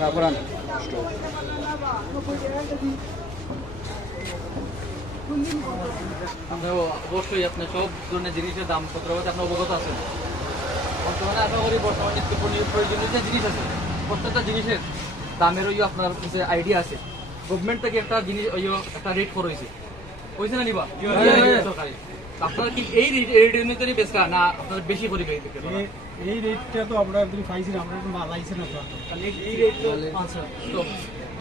সাফরান আপনার অবশ্যই আপনার সব ধরনের জিনিসের দাম কত রকম আপনার অবগত আছেন। বর্তমানে আশা করি বর্তমানে নিত্য প্রয়োজনীয় যে জিনিস আছে প্রত্যেকটা জিনিসের দামের ওই আপনার কিছু আইডিয়া আছে। গভর্নমেন্ট থেকে একটা জিনিস ওই একটা রেট করেছে পয়সা না নিবা সরকারি। আপনারা কি এই রেট অনুযায়ী বেচকা না আপনারা বেশি করে এই রেটটা তো আমরা একদিন পাইছি না, আমরা মাল আইছে না তো এই রেট আচ্ছা তো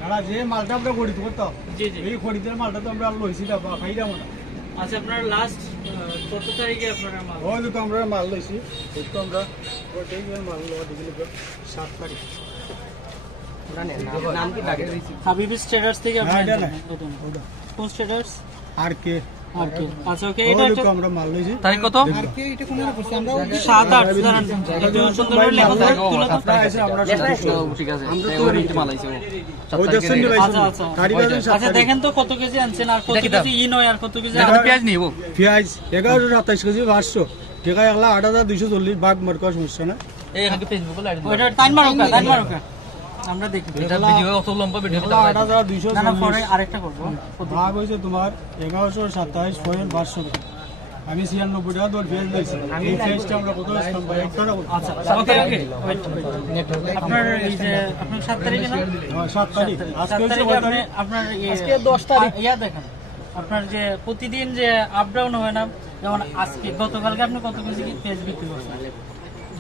দাদা যে মালটা আমরা খরিদ করতাম জি জি এই খরিদের মালটা তো আমরা লইছি না বা খাইলাম না। আচ্ছা আপনার লাস্ট কত তারিখে আপনারা মাল ওই তো আমরা মাল লইছি এই তো আমরা ওইটাই মাল লওয়া দিছিল 7 তারিখ নাম কি লাগে হাবিব স্টেটাস থেকে না, এটা না। আপনারা কোন স্টেটাস আর কে আর কি আচ্ছা ওকে ওই এটা তো আমরা মাল লইছি তারিখ কত আর কে এটা কোন করছি আমরা 7-8 জানেন একটু সুন্দর করে লেখা থাকে তুলে দাও। আমরা ঠিক আছে আমরা তো ওই রেট মাল আইছে ওই দেখছেন নি ভাই আচ্ছা আচ্ছা গাড়ি বাজার আচ্ছা দেখেন তো কত কেজি আনছেন আর কত কেজি ইন হয় আর কত কেজি এটা পেঁয়াজ নিব পেঁয়াজ 1127 কেজি 500 টাকা 8240 ভাগ মার্কা সমস্যা না এই এখানে ফেসবুকে লাইভ ওটা টাইম মারোকা আমরা দেখি এটা ভিডিও অত লম্বা ভিডিও 8240 না না পরে আরেকটা করব ভাগ হয়েছে তোমার 1127.500 টাকা। আমি 96 টাকা দর পেঁয়াজ দিয়েছি এই পেঁয়াজটা আমরা কত ইসলাম ভাই 1 টাকা আচ্ছা 7 তারিখে আপনার এই যে আপনার 7 তারিখে না 7 তারিখ 7 আজকে হচ্ছে তারিখে আপনি আপনার আজকে 10 তারিখ ইয়া দেখেন আপনার যে প্রতিদিন যে আপ ডাউন হয় না, যেমন আজকে গতকালকে আপনি কত কেজি পেঁয়াজ বিক্রি করছেন,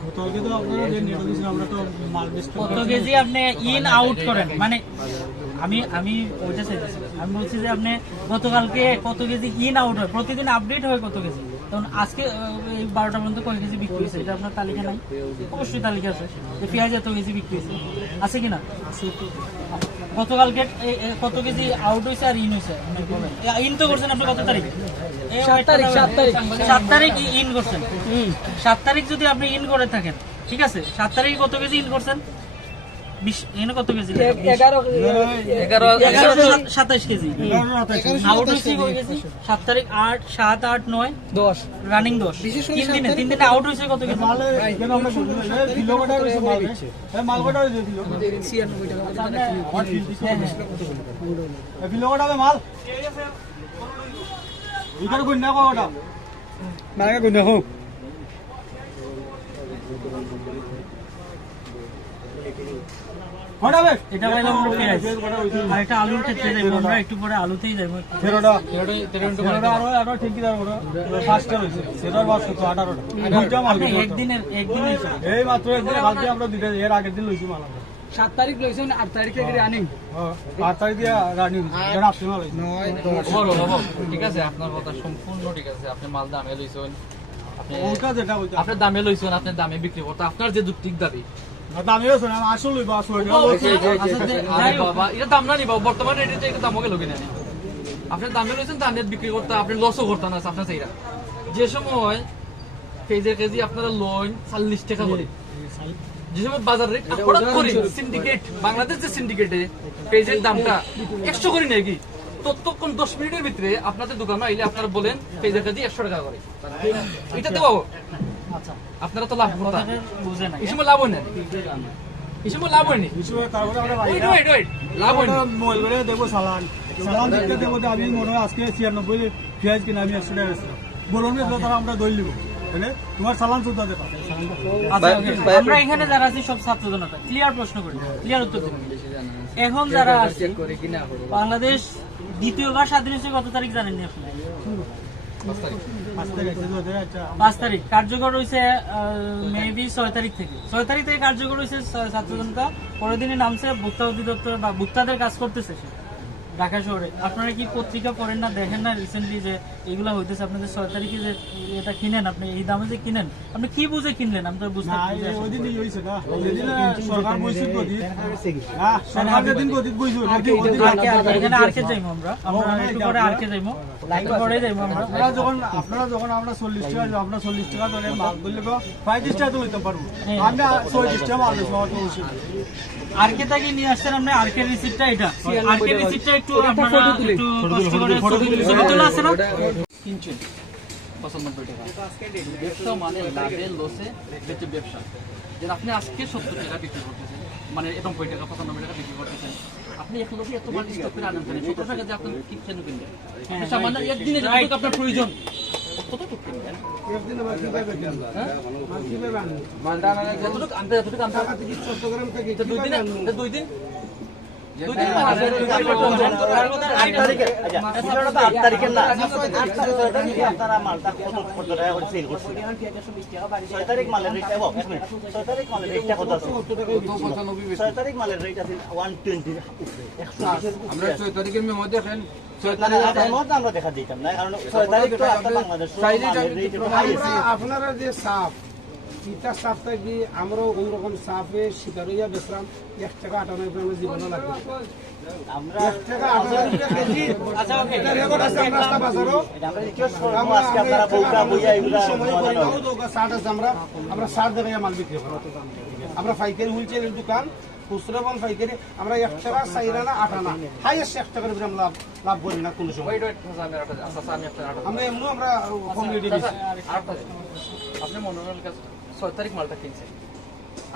গতকালকে তো আপনারা যে নিয়ে দিয়েছেন আমরা তো মাল বেচতে কত কেজি আপনি ইন আউট করেন, মানে আমি ওইটা চাইতেছি, আমি বলছি যে আপনি গতকালকে কত কেজি ইন আউট হয়, প্রতিদিন আপডেট হয় কত কেজি, তখন আজকে এই 12টা পর্যন্ত কয় কেজি বিক্রি হয়েছে এটা আপনার তালিকা নাই? অবশ্যই তালিকা আছে যে পেঁয়াজ এত কেজি বিক্রি হয়েছে, আছে কিনা? গতকালকে কত কেজি আউট হয়েছে আর ইন হয়েছে ইন তো করছেন আপনি কত তারিখ? 7 তারিখ ইন করছেন। 7 তারিখ যদি আপনি ইন করে থাকেন, ঠিক আছে, 7 তারিখ কত কেজি ইন করছেন? 20 এনে কত কেজি? 27 কেজি আউট হয়েছে কয় কেজি? 7 তারিখ 8 7 8 9 10 রানিং 10 তিন দিনে আউট হয়েছে কত কেজি? মাল কেন আমরা কিলোমিটার হইছে মাল এই মাল কটা হইছে কিলোমিটার মাল ইকার গুন্না কটা মালকা গুন্না কো কটা এটা পাইলাম আমরা পেঁয়াজ আর একটা আলুর ক্ষেত্রে যাইবো আমরা একটু পরে আলুতেই যাইবো। তেরোটা আরো ঠিক কি দাঁড়ো পাঁচটা হয়েছে সেটার বাস কত 18টা দুইটা মাল একদিনের এই মাত্র একদিন কালকে আমরা দুইটা এর আগের দিন লইছি মাল 7 তারিখ লইছেন 8 তারিখ থেকে রানিং 8 তারিখ দিয়া রানিং যেন আপনি মাল লইছেন 9 ঠিক আছে, আপনার কথা সম্পূর্ণ ঠিক আছে। আপনি মাল দামে লইছেন, আপনি ওটা যেটা বলতে আপনার দামে লইছেন, আপনার দামে বিক্রি করতে আপনার যে যুক্তিক দাবি দামি আছে না আসল লইবা বাবা এটা দাম না নিবা বর্তমান রেটে এটা দামও গেল কিনা আপনার দামে লইছেন, দামে বিক্রি করতে আপনি লসও করতেন না আপনার সেইরা। যে সময় কেজি আপনারা লোন 40 টাকা করে, যে সময় বাজার রেট হঠাৎ করে সিন্ডিকেট বাংলাদেশ যে সিন্ডিকেটে পেজের দামটা 100 করে নেয় কি ততক্ষণ 10 মিনিটের ভিতরে আপনাদের দোকানে আইলে আপনারা বলেন পেজের কেজি 100 টাকা করে, এটা তো আপনারা তো লাভ করতেন, বুঝে না এই সময় লাভ হয় না, এই সময় লাভ হয়নি, তারপরে আমরা লাভ হয়নি। মোবাইল করে দেবো সালান দিতে দেবো আমি মনে হয় আজকে 96 পেঁয়াজ কিনে আমি 100 টাকা বেচলাম বলুন তারা আমরা দই লিব তোমার সালান চোদ্দা দেবা। আচ্ছা আমরা এখানে যারা আছি সব ছাত্র জনতা, ক্লিয়ার প্রশ্ন করি, ক্লিয়ার উত্তর দিন। এখন যারা আছে বাংলাদেশ দ্বিতীয়বার স্বাধীন হয়েছে কত তারিখ জানেননি আপনি? 5 তারিখ কার্যকর হয়েছে, মেবি 6 তারিখ থেকে 6 তারিখ থেকে কার্যকর হয়েছে ছাত্র জনতা, পরের দিনে নামছে ভোক্তা অধিদপ্তর বা ভোক্তাদের কাজ করতেছে ঢাকা শহরে। আপনারা কি পত্রিকা পড়েন না, দেখেন না রিসেন্টলি যে এগুলা হইতেছে? আপনাদের 6 তারিখে যে এটা কিনেন, আপনি এই দামে যে কিনেন, আপনি কি বুঝে কিনলেন? আমরা বুঝতে এখানে আরকে যাইবো আমরা একটু পরে আরকে যাইবো, পরে যাইবো আমরা। আপনারা যখন আমরা 40 টাকা আমরা 40 টাকা ধরে মাল ধরলে 35 টাকা তো লইতে পারবো, আমরা 40 টাকা মাল লইছি। আরকে থেকে নিয়ে আসছেন আপনি, আরকে রিসিপ্টটা এটা, আরকে রিসিপ্টটা একটু আপনারা একটু কষ্ট করে ছবি তোলা আছে না? কিনছেন 95 টাকা। ব্যবসা মানে লাভে লসে বেচে ব্যবসা। যে আপনি আজকে 70 টাকা বিক্রি করতেছেন, মানে এত 90 টাকা 95 টাকা বিক্রি করতেছেন আপনি এক লোকে এত মাল স্টক করে আনেন কেন 17 টাকা দিয়ে আপনি কি কেন কিনবেন সামান্য একদিনে যতটুকু আপনার প্রয়োজন কতটুকু কিনবেন একদিনে মাল কিভাবে কিনবো? মাল কিভাবে আনবো? যতটুকু আনতে ঢাকা থেকে চট্টগ্রাম থেকে দুই দিন কিভাবে আনবো? দুই দিন আপনারা মালটা কত টাকা করে সেল করছেন 6 তারিখ মালের রেট 6 তারিখ মালের রেটটা কত আছে 6 তারিখ মালের রেট আছে 120 আমরা 6 তারিখের মেমো দেখেন 6 আমরা দেখা দিতাম না কারণ 6 তারিখ তো আপনার বাংলাদেশ আপনারা যে সাপ ইটা সাপটা কি আমরাও ওরকম সাপে শিকার হইয়া বেচলাম 1 টাকা 98 গ্রামের জীবনও লাগবে আমরা 1 টাকা 98 কেজি আচ্ছা ওকে এটা রেকর্ড আছে আমরা রাস্তা বাজারও আমরা রিকোয়েস্ট করব আজকে আপনারা বউকা বইয়া এগুলা সময় করি না তো 60 আছে আমরা 60 টাকায় মাল বিক্রি করি আমরা পাইকারি হুলসেলের দোকান খুচরা এবং পাইকারি আমরা 1 টাকা 4 আনা 8 আনা হাইয়েস্ট 1 টাকার উপরে আমরা লাভ করি না কোনো সময় আমরা এমনি আমরা কম রেটে দিচ্ছি আপনি মনোরঞ্জন কাছে 6 তারিখ মালটা কিনছেন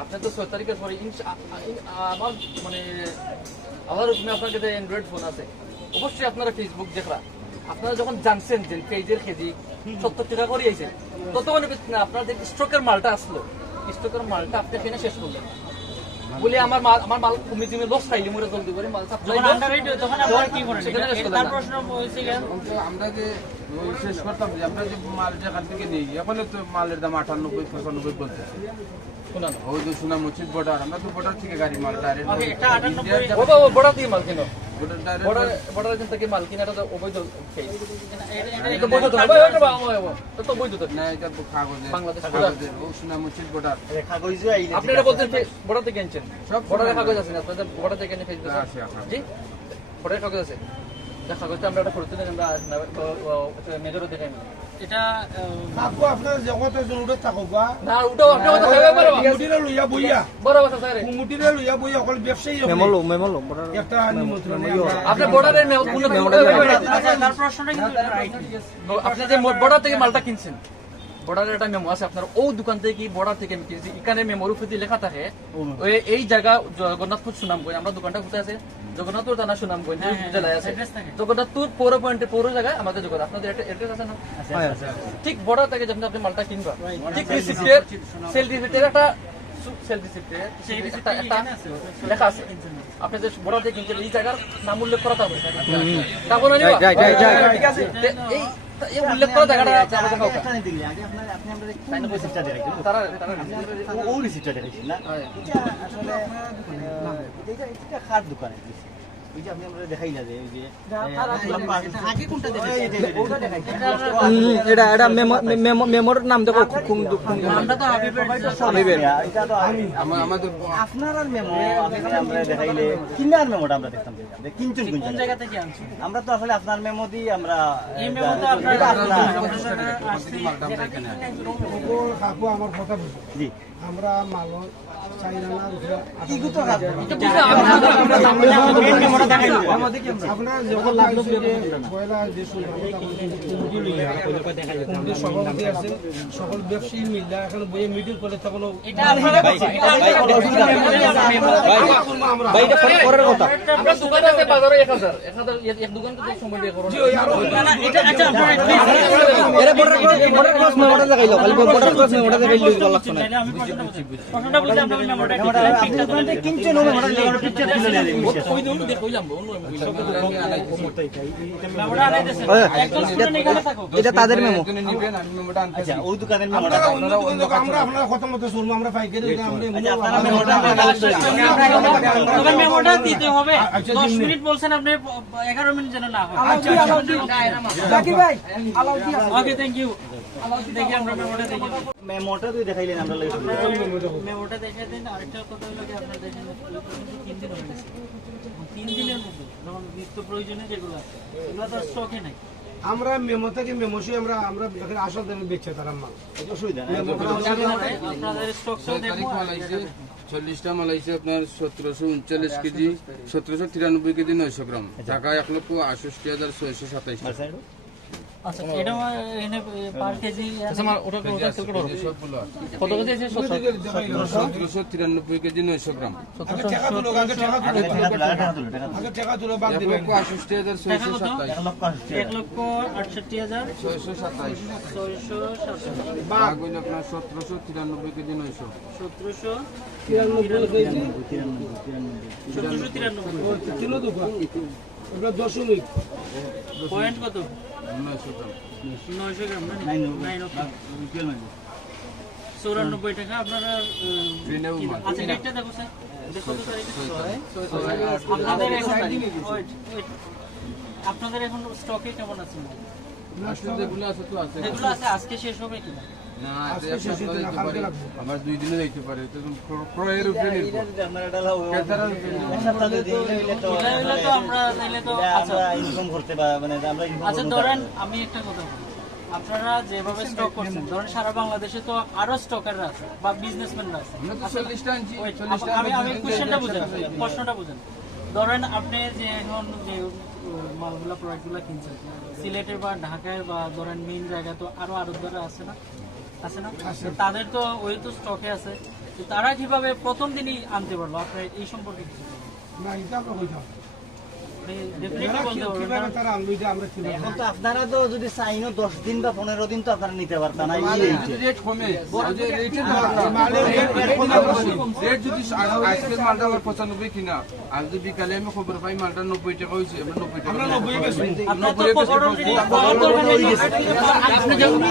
আপনি তো 6 তারিখের পরে আমার মানে আমার আপনার কাছে অ্যান্ড্রয়েড ফোন আছে অবশ্যই আপনারা ফেসবুক দেখরা আপনারা যখন জানছেন যে পেজের কেজি 70 টাকা করে আইছেন ততক্ষণ আপনার যে স্টকের মালটা আসলো স্টকের মালটা আপনি কিনে শেষ করলেন বলে আমার মাল কমে জমে লস খাইলে মোরে জলদি করে মাল সাপ্লাই যখন আন্ডার রেট তখন আপনারা কি করেন তার প্রশ্ন হয়েছে কেন আমরা যে শেষ করতাম যে আমরা যে মাল যেখান থেকে নিয়ে গিয়ে এখন তো মালের দাম 98 95 বলতেছে শুনুন ওই যে সুনাম মসজিদ বর্ডার আমরা তো বর্ডার থেকে গাড়ি মাল ডাইরেক্ট ওকে এটা 98 ও বাবা বড় দিয়ে মাল কিনো বর্ডার ডাইরেক্ট বড় থেকে মাল কিনাটা তো অবৈধ কেস এটা এটা বৈধ তো তো বৈধ তো না এটা কাগজে বাংলাদেশ কাগজে ও সুনাম মসজিদ বর্ডার কাগজে আইলে আপনি এটা বলতে বড় থেকে কিনছেন সব বড় কাগজ আছে না আপনাদের বড় থেকে কিনে ফেসবুক আছে, আছে। জি বড় কাগজ আছে যা কাগজটা আমরা এটা করতে দেন আমরা মেজরও দেখাই এটা কাকু আপনার জগতে জরুরত থাকুক বা না ওটাও আপনি কথা খাইবে পারো মুটিরে লইয়া বইয়া বড় কথা স্যার মুটিরে লইয়া বইয়া অকল ব্যবসায়ী মেমলো একটা নিমন্ত্রণ আপনি বর্ডারের কোনো আচ্ছা তার প্রশ্নটা কিন্তু রাইট আপনি যে বর্ডার থেকে মালটা কিনছেন বর্ডারের একটা মেমো আছে আপনার ও দোকান থেকে কি বর্ডার থেকে আমি কিনছি এখানে মেমোর উপরে লেখা থাকে ওই এই জায়গা জগন্নাথপুর সুনামগঞ্জ আমরা দোকানটা কোথায় আছে জগন্নাথপুর থানা সুনামগঞ্জ জেলায় আছে জগন্নাথপুর পৌর পয়েন্টে পৌর জায়গায় আমাদের যোগাযোগ আপনাদের অ্যাড্রেস আছে না ঠিক বর্ডার থেকে যখন আপনি মালটা কিনবা ঠিক রিসিপ্টের সেল রিসিপ্টের একটা সেল রিসিপ্টের একটা লেখা আছে আপনি যে বর্ডার থেকে কিনছেন এই জায়গার নাম উল্লেখ করা থাকবে তারপর ঠিক আছে এই উল্লেখ করা জায়গাটা আমাদের কাউকে একটা দিলে আগে আপনি আমরা সাইন রিসিপ্টটা দেখাইছেন তারা ও রিসিপ্টটা দেখাইছেন না এটা আসলে এটা খাদ দোকানে ওই যে আপনি আমরা দেখাই না যে ওই যে আগে কোনটা দেখাইছেন ওটা দেখাইছেন এটা মেমোর নাম দেখো নামটা তো হাবিবের এটা তো আমাদের আপনার আর মেমো আমরা দেখাইলে কিনার মেমোটা আমরা দেখতাম আমরা কিনছেন কোন জায়গা থেকে আনছেন আমরা তো আসলে আপনার মেমো দিয়ে আমরা এই মেমো তো আপনার আসছে কাকু আমার কথা বুঝো জি আমরা মালন চাইনার উপরে ইগু তো খাবো আপনার যখন লাগছে যে পয়লা যে সভাপতি আছে সকল ব্যবসায়ী মিল্লা এখন বইয়ে মিডিল করে তখন এটা আপনারা পরের কথা আমরা দোকানে আছে বাজারে 1000 এক দোকান তো সময় দিয়ে করো এটা আচ্ছা আপনারা এরা বর্ডার ক্রস মেমোটা দেখাইলো খালি বর্ডার ক্রস মেমোটা দেখাইলো লাগছে না আমি প্রশ্নটা বুঝে আপনারা মেমোটা কিনছেন মেমোটা পিকচার তুলে দেন ওই দিন দেখলাম অন্য মেমোটা আনাইতেছে একজন স্টুডেন্ট এখানে থাকো এটা তাদের মেমো নিবেন আমি মেমোটা আনতে আচ্ছা ওই দোকানের মেমোটা আমরা আপনার কথা মতো শুনবো আমরা পাইকারি আপনারা মেমোটা তবে মেমোটা দিতে হবে 10 মিনিট বলছেন আপনি 11 মিনিট যেন না হয় জাকির ভাই ওকে থ্যাংক ইউ দেখি আমরা মেমোটা দেখি মেমোটা তুই দেখাইলেন আমরা মেমোটা দেখে দিন আরেকটা কথা হলো কি আপনার দেখেন 3 দিন হয়ে গেছে 3 দিনের মধ্যে যখন নিত্য প্রয়োজনীয় যেগুলো আছে এগুলো তো স্টকে নাই আমরা মেমো থেকে মেমোসি আমরা এখানে আসল দামে বেচছে তারা মাল অসুবিধা আপনাদের স্টক তো দেখো 40টা মাল আইছে আপনার 1739 কেজি 1793 কেজি 900 গ্রাম টাকা 1,68,627 টাকা আচ্ছা এটা এনে পার কেজি আচ্ছা আমার ওটা ওটা সেল করো সবগুলো আছে। কত কেজি আছে 1790 কেজি 900 গ্রাম। আগে টাকা তুলো, আগে টাকা তুলো, আগে টাকা তুলো, বাদ দিবেন। 1,68,627 1,68,627 627 ভাগ হইলো আপনার 1793 কেজি 900 1793 কিলো দুটো, ওটা 10 পয়েন্ট কত 900 গ্রাম। 900 গ্রাম না 94 টাকা আপনারা ট্রেনেও মাল। আচ্ছা একটা দেখো স্যার এটা কত তারিখ আপনাদের এখন wait, আপনাদের এখন স্টকে কেমন আছে আজকে যেগুলো আছে তো আছে। এগুলো আছে আজকে শেষ হবে কিনা না, আজকে এক সপ্তাহ দিতে পারে, আবার 2 দিনও দিতে পারে। তো ক্রয়ের উপরে নির্ভর। ক্রেতার উপরে নির্ভর। এটা হইলে তো আমরা তাইলে তো আচ্ছা ইনকাম করতে বা মানে আমরা income আচ্ছা করতে ধরেন আমি একটা কথা বলি আপনারা যেভাবে স্টক করছেন ধরেন সারা বাংলাদেশে তো আরো স্টকাররা আছে বা বিজনেসম্যানরা আছে আমরা তো 40টা আনছি, Wait, 40টা আমি কোশ্চেনটা বুঝেন প্রশ্নটা বুঝেন ধরেন আপনি যে এখন যে মালগুলা প্রোডাক্টগুলো কিনছেন সিলেটের বা ঢাকায় বা ধরেন মেইন জায়গায় তো আরো আড়তদাররা আছে না তো তাদের তো ওই তো স্টকে আছে তো তারা কিভাবে প্রথম দিনই আনতে পারলো আপনার এই সম্পর্কে কিছু বলুন। না, এটা আমরা কইতাম। আপনি definitely বলতে পারবেন কিভাবে না। তারা আনলো, এটা আমরা কিভাবে? এখন তো আপনারা তো যদি চাইনো 10 দিন বা 15 দিন তো আপনারা নিতে পারতেন না রেট কমে, ওই যে রেটের মালের রেট কমে বেশি। রেট যদি আজকের মালটা আমার 95 কিনা, আর যদি বিকালে আমি খবর পাই মালটা 90 টাকা হয়েছে, আমরা 90 টাকা আমরা 90 বেশি। আপনার তো প্রবলেম নেই, আপনি যখন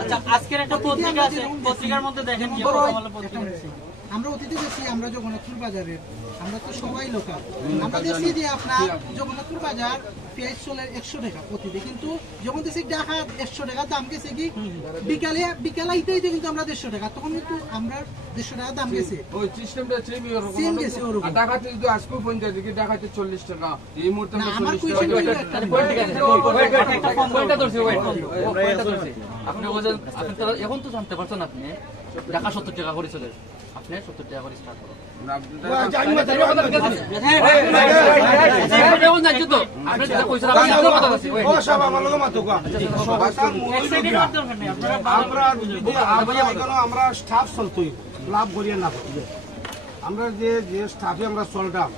আচ্ছা আজকের একটা পত্রিকা আছে পত্রিকার মধ্যে দেখেন কি প্রথম পত্রিকা আছে আমরা অতীতে দেখছি আমরা জগন্নাথপুর বাজারের আমরা তো সবাই লোকাল আমরা দেখছি যে আপনার জগন্নাথপুর বাজার পেঁয়াজ চলে 100 টাকা প্রতিদিন কিন্তু যখন দেখছি ঢাকা 100 টাকা দাম গেছে কি বিকালে আইতে কিন্তু আমরা 150 টাকা তখন কিন্তু আমরা 150 টাকা দাম গেছে ওই সিস্টেমটা সেমই ওরকম। Same গেছে ওরকম। আর ঢাকাতে যদি আজকেও পৌঁছে দেখি ঢাকাতে 40 টাকা, এই মুহূর্তে না, আমরা আমার 40 question হলো টাকা। একটা পয়েন্টটা ধরছি পয়েন্টটা ধরছি আপনি বলেন আপনি তো এখন তো জানতে পারছেন আপনি টাকা 70 টাকা করে চলে আপনি 70 টাকা করে স্টার্ট করুন জানি না, জানি এখন যাচ্ছি তো আপনি যেটা কইছেন আপনি না। কথা বলছি ও সব আমার লগে মাতুকা। সবার মূল হইলো এক্সাইটেড গিয়া। হওয়ার দরকার নেই আপনারা আমরা যদি এখানে আমরা স্টাফ চলতই লাভ করিয়া না করি। আমরা যে স্টাফে আমরা চলতাম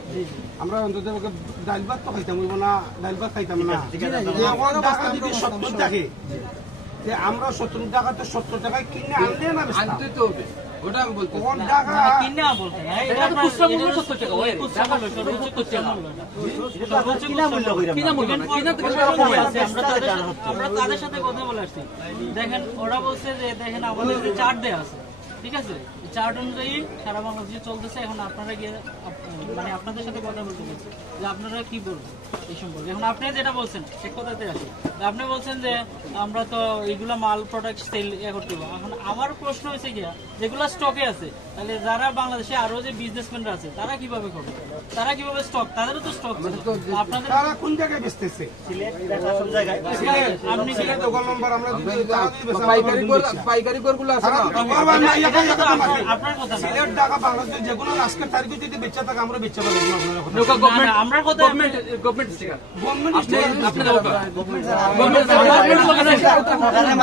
আমরা অন্তত ডাল ভাত তো খাইতাম হইব না, ডাল ভাত খাইতাম না। এখন টাকা যদি 70 থাকে যে আমরা 70 টাকাতে 70 টাকায় কিনে আনলে না বেচতাম। আনতে তো হবে, ওটা আমি বলতে কোন টাকা কিনে বলতে না এটা তো খুচরা মূল্য 70 টাকা ওই খুচরা মূল্য সর্বোচ্চ খুচরা মূল্য সর্বোচ্চ কিনা মূল্য কইরা কিনা মূল্য না কিনা থেকে আমরা তাদের সাথে কথা বলে আসছি দেখেন ওরা বলছে যে দেখেন আমাদের যে চার্ট দেয়া আছে ঠিক আছে চার্ট অনুযায়ী সারা বাংলাদেশে চলতেছে এখন আপনারা গিয়ে মানে আপনাদের সাথে কথা বলতে বলছে যে আপনারা কি বলবেন এই সম্পর্কে এখন আপনি যেটা বলছেন সে কথাতে আসি আপনি বলছেন যে আমরা তো এইগুলা মাল প্রোডাক্ট সেল করতে পারবো এখন আমার প্রশ্ন হয়েছে গিয়া যেগুলো স্টকে আছে তাহলে যারা বাংলাদেশে আরো যে বিজনেসম্যানরা আছে তারা কিভাবে করবে তারা কিভাবে স্টক তাদেরও তো স্টক আপনাদের তারা কোন জায়গায় বেচতেছে? সব জায়গায় আপনি কি সিলেট দোকান নম্বর আমরা যদি তারা যদি বেচা পাইকারি করগুলো আছে না, আপনার কথা না সিলেট ঢাকা বাংলাদেশ যে কোনো আজকের তারিখে যদি বেচা থাকে আমরা বেচা পাবো না আপনারা কথা। লোকাল গভর্নমেন্ট আমরা কথা গভর্নমেন্ট স্টিকার গভর্নমেন্ট আপনি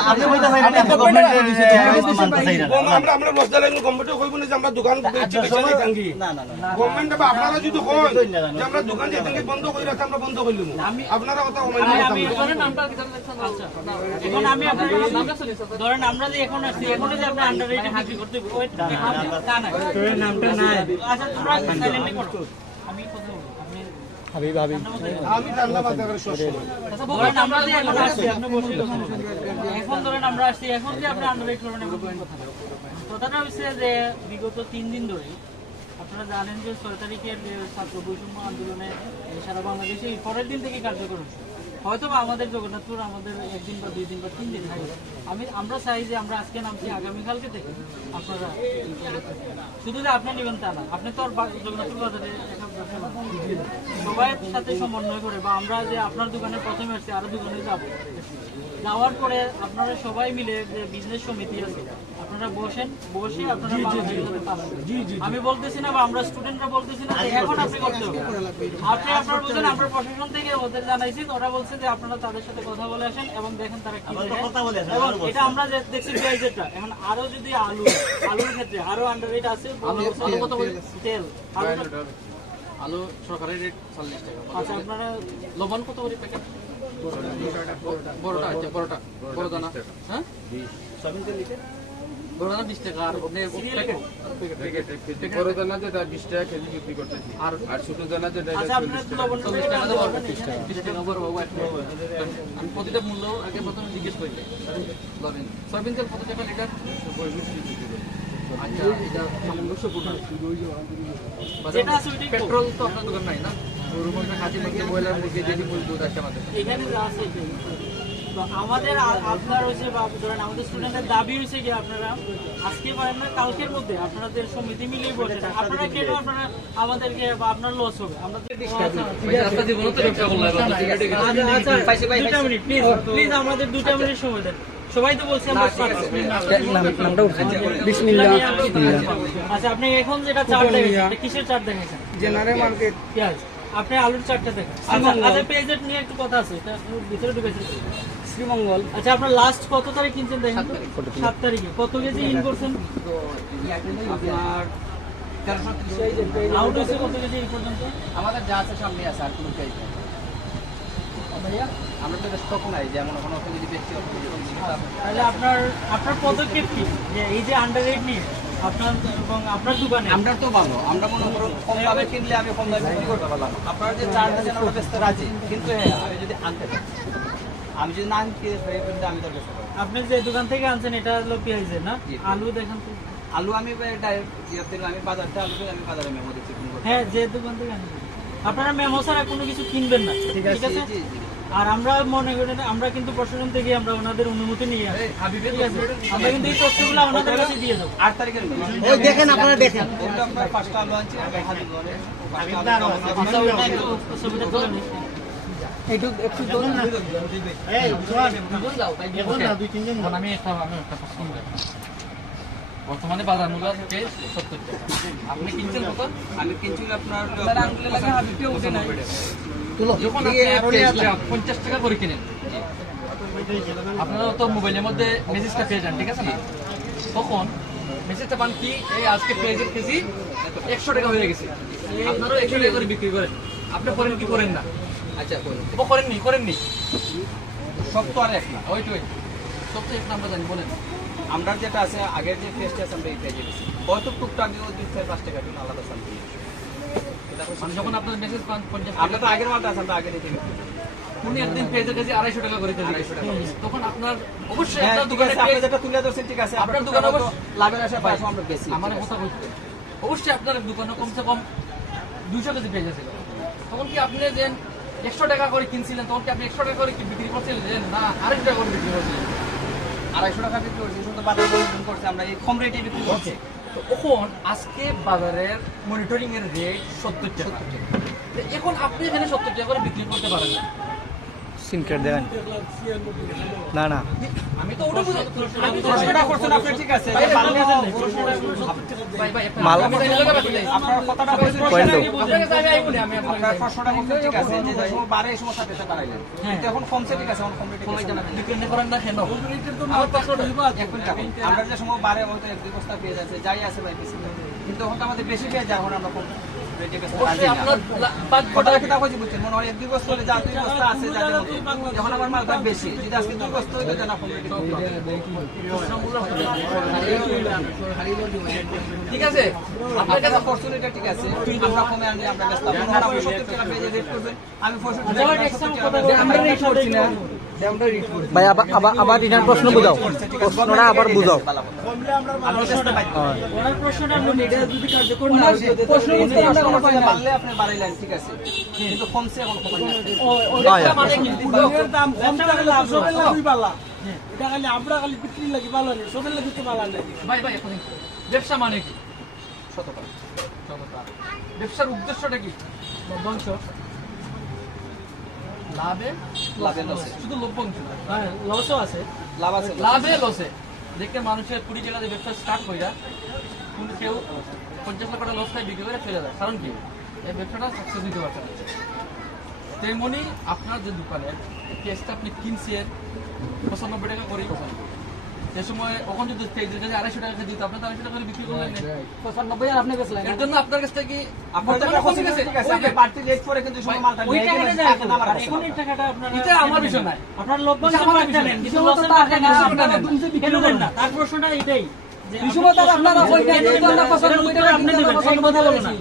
আপনি কইতা চাই না গভর্নমেন্ট দিছে তো মানতে চাই না আমরা মসজিদ লাইন গভর্নমেন্ট কইব না যে আমরা দোকান বেচে বেচে গাঙ্গি না না না গভর্নমেন্ট বা আপনারা যদি কই যে আমরা দোকান যেতে বন্ধ কই রাখতে আমরা বন্ধ কইলুম আপনারা কথা কমেন আমি ধরেন নামটা আচ্ছা এখন আমি আপনার নামটা শুনি ধরেন আমরা যে এখন আসছি এখন যে আপনি আন্ডার রেটে বিক্রি করতে ওই তা না তোর নামটা নাই আচ্ছা তোমরা সাইলেন্টলি করো আমি কথা বলবো আপনি আমি জানলা বাধা করে শেষ করি ধরেন আমরা যে এখন আসছি আপনি বসে এখন ধরেন আমরা আসছি এখন যে আপনি আন্ডার রেট করবেন এমন কোনো কথা না কথাটা হচ্ছে যে বিগত 3 দিন ধরে আপনারা জানেন যে 6 তারিখের ছাত্র বৈষম্য আন্দোলনে সারা বাংলাদেশে পরের দিন থেকে কার্যকর হচ্ছে হয়তো বা আমাদের জগন্নাথপুর আমাদের 1 দিন বা 2 দিন বা 3 দিন হয় আমরা চাই যে আমরা আজকে নামছি আগামীকালকে থেকে আপনারা শুধু যে আপনি নেবেন তা না আপনি তো আর জগন্নাথপুর বাজারে সবাই সাথে সমন্বয় করে বা আমরা যে আপনার দোকানে প্রথমে আসছি আরো দোকানে যাবো যাওয়ার পরে আপনারা সবাই মিলে যে বিজনেস সমিতি আছে আপনারা বসে আপনারা আমি বলতেছি না বা আমরা স্টুডেন্টরা বলতেছি না যে এখন আপনি করতে হবে। আপনারা বলছেন আমরা প্রশাসন থেকে ওদের জানাইছি, ওরা বলছে যে আপনারা তাদের সাথে কথা বলে আসেন এবং দেখেন তারা কি বলে। এবং এটা আমরা যে দেখছি পেঁয়াজেরটা, এখন আরো যদি আলুর ক্ষেত্রে আরো আন্ডার রেট আছে, আলু কত করে? তেল আলু সরকারি রেট 40 টাকা। আচ্ছা, আপনারা লবণ কত করে প্যাকেট? বড়টা আছে, বড় দানা, হ্যাঁ বড় দানা 20 টাকা। আর প্যাকেট বড় দানা যেটা 20 টাকা কেজি বিক্রি করতেছি, আর ছোট দানা যেটা আচ্ছা, আপনারা লবণ 40 টাকা দেবো, 20 টাকা বড় বাবু একটা। আমি প্রতিটা মূল্য আগে প্রথমে জিজ্ঞেস করি। লবণ সয়াবিন তেল কত টাকা লিটার? আচ্ছা, এটা সামঞ্জস্যপূর্ণ। যেটা আছে ওইটাই তো। পেট্রোল তো আপনার দোকান নাই না? গরু মাংস, খাসি মাংস, ব্রয়লার মুরগি, যেটি মূল দুধ আছে আমাদের। এখানে যা আছে এটাই। তো আমাদের আপনার হচ্ছে বা ধরেন আমাদের স্টুডেন্টের দাবি হয়েছে কি আপনারা আজকে পারেন না কালকের মধ্যে আপনাদের সমিতি মিলিয়ে বসে আপনারা কেন আপনারা আমাদেরকে বা আপনার লস হবে আমরা আপনার জীবনে তো ব্যবসা করলাম। দুটা মিনিট প্লিজ আমাদের 2 মিনিট সময় দেন। সবাই তো বলছে আমরা নামটা উঠছে বিসমিল্লাহ। আচ্ছা, আপনি এখন যেটা চার্ট দেখেছেন এটা কিসের চার্ট দেখেছেন? জেনারেল মার্কেট পেঁয়াজ। আপনি আলুর চার্টটা দেখেন। আচ্ছা, পেঁয়াজের নিয়ে একটু কথা আছে, এটা ভিতরে ঢুকেছে। শ্রীমঙ্গল আচ্ছা, আপনার লাস্ট কত তারিখ কিনছেন দেখেন? 7 তারিখে। কত কেজি ইন করছেন? আপনার 1330 আউট হয়েছে কত কেজি এই পর্যন্ত? আমাদের যা আছে সামনে আছে, আর কোনো চাই না। আমরা তো স্টক নাই, যেমন কোনো যদি বেশি তাহলে আপনার পদক্ষেপ কি যে এই যে আন্ডার রেট নিয়ে আপনার এবং আপনার দোকানে? আমরা তো ভালো, আমরা মনে করুন কম দামে কিনলে আমি কম দামে বিক্রি করতে পারলাম। আপনারা যে চার্জ আছেন ওটা বেচতে রাজি, কিন্তু হ্যাঁ আমি যদি আনতে পারি, আমি যদি না আনতে পারি আমি তো বেচতে পারবো। আপনি যে দোকান থেকে আনছেন এটা হলো পেঁয়াজের না? আলু দেখেন তো। আলু আমি ডাইরেক্ট আমি বাজারটা আলু আমি বাজারে মেমো দিচ্ছি। হ্যাঁ, যে দোকান থেকে আনছেন আপনারা মেমো ছাড়া কোনো কিছু কিনবেন না, ঠিক আছে? আর আমরা মনে করি না, আমরা কিন্তু প্রশাসন থেকে আমরা ওনাদের অনুমতি নিয়ে আসি, ঠিক আছে? আমরা কিন্তু এই তথ্যগুলো ওনাদের কাছে দিয়ে দেবো। 8 তারিখের ওই দেখেন, আপনারা দেখেন আপনার 5টা আলু আনছি, আমি হাতে করে আচ্ছা, ওটা একটু ছবিটা তুলে নিন। আমি একটা প্রশ্ন করি। বর্তমানে বাজার মূল্য থেকে 70 টাকা, আপনি কিনছেন কত? আমি কিনছি আপনার যখন আপনি 50 টাকা করে কিনেন, আপনারা তো মোবাইলের মধ্যে মেসেজটা পেয়ে যান, ঠিক আছে না? তখন মেসেজটা পান কি, এই আজকে পেঁয়াজের কেজি 100 টাকা হয়ে গেছে, আপনারাও 100 টাকা করে বিক্রি করেন। আপনি করেন কি করেন না? আচ্ছা করেননি সব তো আর এক না। ওই সব তো এক আমরা জানি, বলেন। আমরা যেটা আছে আগের যে টেস্ট আছে আমরা এই পেজে দিচ্ছি, হয়তো টুকটাক আমি 2-5 টাকা দিন আলাদা শান্তি। মানে যখন আপনার মেসেজ পান 50 আমরা তো আগের মালটা আছে, আমরা আগে নিতে উনি একদিন পেঁয়াজের কেজি 250 টাকা করে কেজি, তখন আপনার অবশ্যই হ্যাঁ, আপনার ঠিক দোকানে আছে, আপনি যেটা তুলে ধরছেন ঠিক আছে, আপনার আপনার দোকানে দোকানে অবশ্য- লাভের আশা পাইছো আমরা বেশি। আমার কথা বলতে অবশ্যই আপনার দোকানে কমসে কম 200 কেজি পেঁয়াজ ছিল, তখন কি আপনি যে 100 টাকা করে কিনছিলেন, তখন কি আপনি 100 টাকা করে কি বিক্রি করছিলেন? যে না 250 টাকা করে বিক্রি করছিলেন? 250 টাকা বিক্রি করছি, শুধু বাজার পরিবর্তন করছে, আমরা এই কম রেটে বিক্রি করছি। তো এখন আজকে বাজারের মনিটরিং এর রেট 70 টাকা। তো এখন আপনি এখানে 70 টাকা করে বিক্রি করতে পারেন না। সিম কার্ড দেন না না আমি তো ওটা প্রশ্নটা করছেন আপনি ঠিক আছে, ভাই, ভালো মাল আপনার কথাটা বলছেন, পয়েন্ট দাও। আপনার প্রশ্নটা করছেন ঠিক আছে, যে যে সময় বাড়ে এই সময় সাথে সাথে বাড়াইলেন, কিন্তু এখন কমছে ঠিক আছে, এখন কম রেটে বিক্রি করেন না কেন? আমার প্রশ্নটা এখন দেখুন, আমরা যে সময় বাড়ে হয়তো 1-2 বস্তা পেয়ে যাচ্ছে, যাই আছে ভাই বেশি, কিন্তু এখন তো আমাদের বেশি পেয়ে যায়, এখন আমরা কম রেটে বেচতে রাজি অবশ্যই না। আপনার বাদ কথা কথা কইছি বুঝছেন, মনে হয় 1-2 বস্তা হলে যা 2 বস্তা আছে যাদের মতো, এখন আমার মালটা বেশি, যদি আজকে 2 বস্তা হইতো যেন কম রেটে ঠিক আছে, আপনার কাছে অপরচুনিটি ঠিক আছে, আমরা কমে আনলে আমরা ব্যস্ত, আপনারা 70 টাকা পেয়ে রেট করবেন, আমি 65 টাকা আমরা রেট করছি না ভাই। আবার রিটার্ন প্রশ্ন বুঝাও, প্রশ্নটা আবার বুঝাও। ওনার প্রশ্নটা এটা যদি কার্যকর না হয় পারলে আপনি বাড়াইলেন ঠিক আছে, কিন্তু কমছে এখন কমাই না। ব্যবসা মানে কি? দাম কম টাকা লাভ সবের লাভই পালা এটা খালি আমরা খালি বিক্রি লাগি পালা নেই সবের লাগি তো পালা নেই ভাই এখন ব্যবসা মানে কি? সততা ব্যবসার উদ্দেশ্যটা কি? বংশ লাভে লাভে লসে শুধু লভ্যাংশ না, হ্যাঁ লসও আছে লাভ আছে লাভে লসে দেখতে মানুষের 20 টাকা দিয়ে ব্যবসা স্টার্ট কইরা কিন্তু কেউ 50 লাখ টাকা লস খাই বিক্রি করে ফেলে দেয়। কারণ কি এই ব্যবসাটা সাকসেস দিতে পারছে না। তেমনি আপনার যে দোকানের পেঁয়াজটা আপনি কিনছেন 95 টাকা করেই সে সময় ওখানে যদি পেঁয়াজের কাছে 250 টাকা দিত আপনি 250 টাকা করে বিক্রি করলেন 95 আর আপনি গেছিলেন এর জন্য আপনার কাছ থেকে আপনার টাকা কমে গেছে, ঠিক আছে, আপনি বাড়তি লেট করে কিন্তু সময় মালটা ওই নিয়ে টাকাটা গেলেন, যায় এখন আমার কাছে এখন এই টাকাটা আপনারা এটা আমার বিষয় নাই। আপনার লভ্যাংশ এটা আমার বাড়তে বিষয় নেন, না। কিন্তু বিষয় লসের তো বাড়তে নেন, আপনারা আপনারা দুমসে বিক্রি কেন করেন নেন না? তার প্রশ্নটা এটাই যে বিষয় তো আপনারা ওই টাকা কেন নেন না? 95 এটার উত্তর টাকা আপনি দেবেন, সেই কথা বলো না। বলেছি।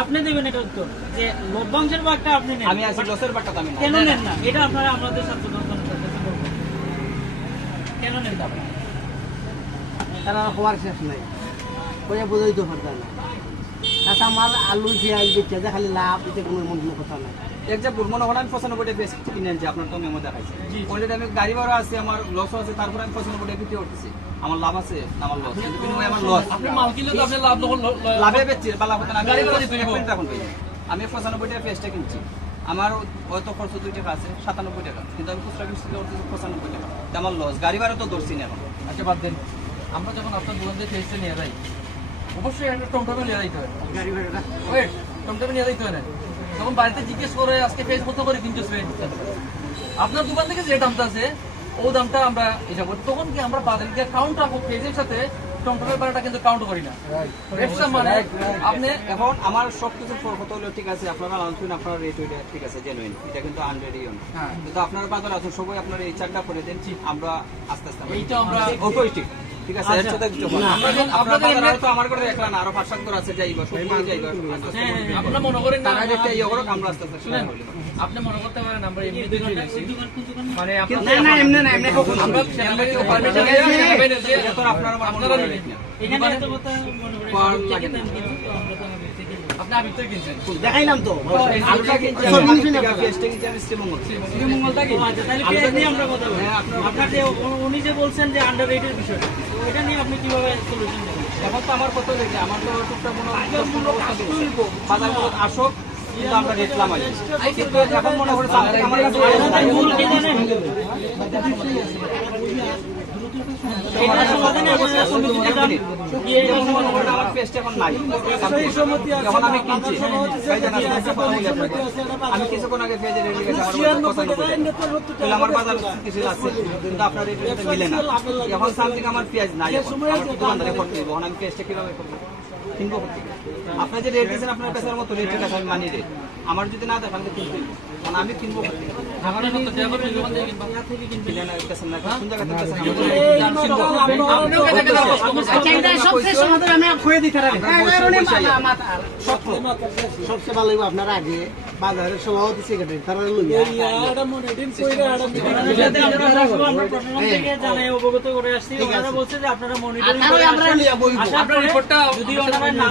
আপনি দেবেন এটা উত্তর যে লভ্যাংশের ভাগটা আপনি নেন, আমি আছি লসের বাট্টা আমি না। কেন নেন না? এটা আপনারা আমাদের ছাত্র জনতার কাছে বলবেন। কেন নেন না আপনারা? তারা হওয়ার শেষ নাই কইয়া বোঝাইতে পারত না কাঁচা মাল আলু পেঁয়াজ বেচা যে খালি লাভ এতে কোনো মনে কথা নাই এক্সাম্পল মনে করেন আমি 95 টাকা বেশি কিনে আনছি, আপনার তো মেমো দেখাইছে অলরেডি আমি গাড়ি ভাড়া আছে, আমার লসও আছে, তারপরে আমি 95 টাকা বিক্রি করতেছি, আমার লাভ আছে না আমার লস, কিন্তু বিনিময়ে আমার লস, আপনি মাল কিনলে তো আপনি লাভ যখন লাভে বেচছি বালা হতো না, আমি গাড়ি ভাড়া দিতে হইব। এখন পেয়ে আমি 95 টাকা পেঁয়াজটা কিনছি, আমার হয়তো খরচ 2 টাকা আছে 97 টাকা, কিন্তু আমি খুচরা বিক্রি করতেছি 95 টাকা, তো আমার লস, গাড়ি ভাড়া তো ধরছি না এখন। আচ্ছা বাদ দেন, আমরা যখন আপনার দোকান থেকে ফেসে নিয়ে যাই অবশ্যই একটা টমটমে নিয়ে যাইতে হয়। গাড়ি ভাড়াটা ওয়েট, টমটমে নিয়ে যাইতে হয় না। তখন বাড়িতে জিজ্ঞেস করে আজকে ফেস কত করে কিনছিস আপনার দোকান থেকে যে দামটা আছে ও দামটা আমরা এটা করি, তখন কি আমরা বাজারে গিয়ে কাউন্ট রাখবো ফেজের সাথে টমটমের ভাড়াটা কিন্তু কাউন্ট করি না। ব্যবসা মানে আপনি এখন আমার সবকিছু কত হলো ঠিক আছে, আপনারা আনছেন আপনার রেট ওইটা ঠিক আছে জেনুইন, এটা কিন্তু 100 ইয়ন, হ্যাঁ। কিন্তু আপনার বাজার আছে সবাই আপনার এই চারটা করে দেন, আমরা আস্তে আস্তে এইটা আমরা অটোমেটিক ঠিক আছে, এর সাথে কিছু না, আপনার বাজার আর তো আমার করে দেখলাম না, আরো 5-7 করে আছে যাইবা সব করে যাইবা, আপনার মনে করেন না তারা একটা ইয়ে করে আমরা আস্তে আস্তে শুনেন, আপনি মনে করতে পারেন আমরা এমনি দুই দিয়েছি মানে না না এমনি না এমনি কখন আমরা সেনাবাহিনীর পারমিশন নিয়ে সেনাবাহিনীর যে এটা তো আপনারা আপনারা নিলেন। এখানে এত কথা মনে করে পার থেকে লাগে না। দাম কিন্তু আমরা তো আগে থেকে নিই। আপনি আবির থেকে কিনছেন দেখাইলাম তো আলুটা কিনছি সব আমি, জিনিসই না পেঁয়াজটা কিনছি আমি শ্রীমঙ্গল শ্রীমঙ্গলটা কি ও আচ্ছা, তাহলে পেঁয়াজ নিয়ে আমরা কথা বলি। হ্যাঁ, আপনার যে উনি যে বলছেন যে আন্ডার রেটের বিষয়টা, তো এটা নিয়ে আপনি কিভাবে সলিউশন দেবেন? এখন তো আমার কত লেগে আমার তো টুকটাক মনে হয় বাজার মতো আসক, কিন্তু আমরা দেখলাম আজ কিন্তু এখন মনে করে আমার কাছে আপনার মূল কি জানেন? এটা সমাধানে আপনারা সমিতিতে যান, গিয়ে এটা সমাধান করুন। আমার পেস্ট এখন নাই, এখন আমি কিনছি আমি কিছুক্ষণ আগে পেঁয়াজের রেট গেছে আমার 95 তাহলে আমার বাজার কিছু আছে, কিন্তু আপনার রেট মিলে না, এখন সামথিং আমার পেঁয়াজ নাই, আমার দোকানদারে করতে দিব, এখন আমি পেঁয়াজটা কিভাবে করবো কিনবো করতে, আপনার যে রেট দিয়েছেন আপনার কাছে মতো রেট আছে আমি মানি রেট, আমার যদি না দেখেন কিনতে কারণ আমি কিনবো করতে আমার মতো দেওয়া করে দোকান থেকে কিনবা কিনে না কাছে না কোন জায়গা থেকে আপনিও কে থেকে দাও আচ্ছা এটা সবচেয়ে সমাধান আমি খুঁজে দিতে পারি সবচেয়ে ভালো লাগবে আপনারা আগে বাজারের সভাপতি সেক্রেটারি তারা লইয়া এটাতে আমরা প্রশাসন থেকে জানাই অবগত করে আসছি, ওনারা বলছে যে আপনারা মনিটরিং করে আমরা আসেন, লইয়া বইব আসার আপনার পরে রিপোর্টটা যদি ওনারা না